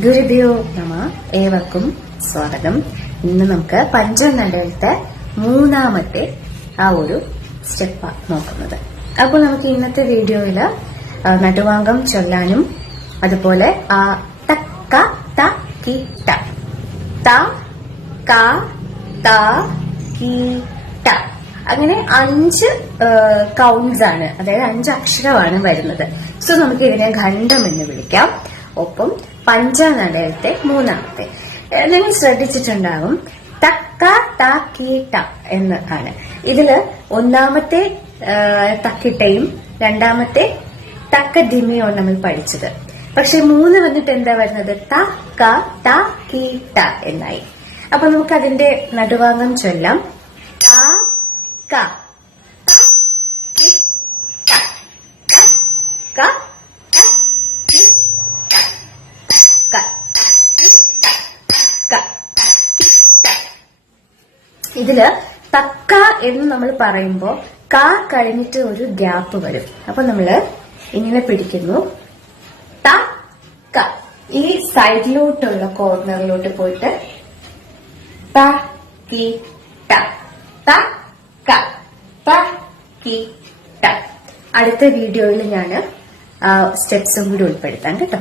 ഗുരുദേവോ നമ. ഏവർക്കും സ്വാഗതം. ഇന്ന് നമുക്ക് പഞ്ചനടയിലത്തെ മൂന്നാമത്തെ ആ ഒരു സ്റ്റെപ്പ് നോക്കുന്നത്. അപ്പോൾ നമുക്ക് ഇന്നത്തെ വീഡിയോയില് നടുവാങ്കം ചൊല്ലാനും അതുപോലെ ആ തക്ക ത കി ട ത ക ത കി ട അങ്ങനെ 5 കൗണ്ട്സ് ആണ്, അതായത് 5 അക്ഷരമാണ് വരുന്നത്. സോ നമുക്ക് ഇതിനെ ഖണ്ഡം എന്ന് വിളിക്കാം. ഒപ്പം പഞ്ചനടയത്തെ മൂന്നാമത്തെ നിങ്ങൾ ശ്രദ്ധിച്ചിട്ടുണ്ടാകും, തക്ക ത കി ട എന്ന് ആണ്. ഇതില് ഒന്നാമത്തെ തക്കിട്ടയും രണ്ടാമത്തെ തക്ക ധിമിയോ നമ്മൾ പഠിച്ചത്. പക്ഷെ 3 വന്നിട്ട് എന്താ വരുന്നത്? ത ക ത കി ട എന്നായി. അപ്പൊ നമുക്ക് അതിന്റെ നടുവാങ്കം ചൊല്ലാം. ത ക ത കി ട ത ക ത കി ട ക ത കി ട ക ത കി ട. ഇതില് തക്ക എന്ന് നമ്മൾ പറയുമ്പോ ക കഴിഞ്ഞിട്ട് ഒരു ഗ്യാപ്പ് വരും. അപ്പൊ നമ്മള് ഇങ്ങനെ പിടിക്കുന്നു. ത ക ഈ സൈഡിലോട്ടുള്ള കോർണറിലോട്ട് പോയിട്ട് ത കി ട ത ക ത കി ട. അടുത്ത വീഡിയോയിൽ ഞാൻ സ്റ്റെപ്സും കൂടി ഉൾപ്പെടുത്താം കേട്ടോ.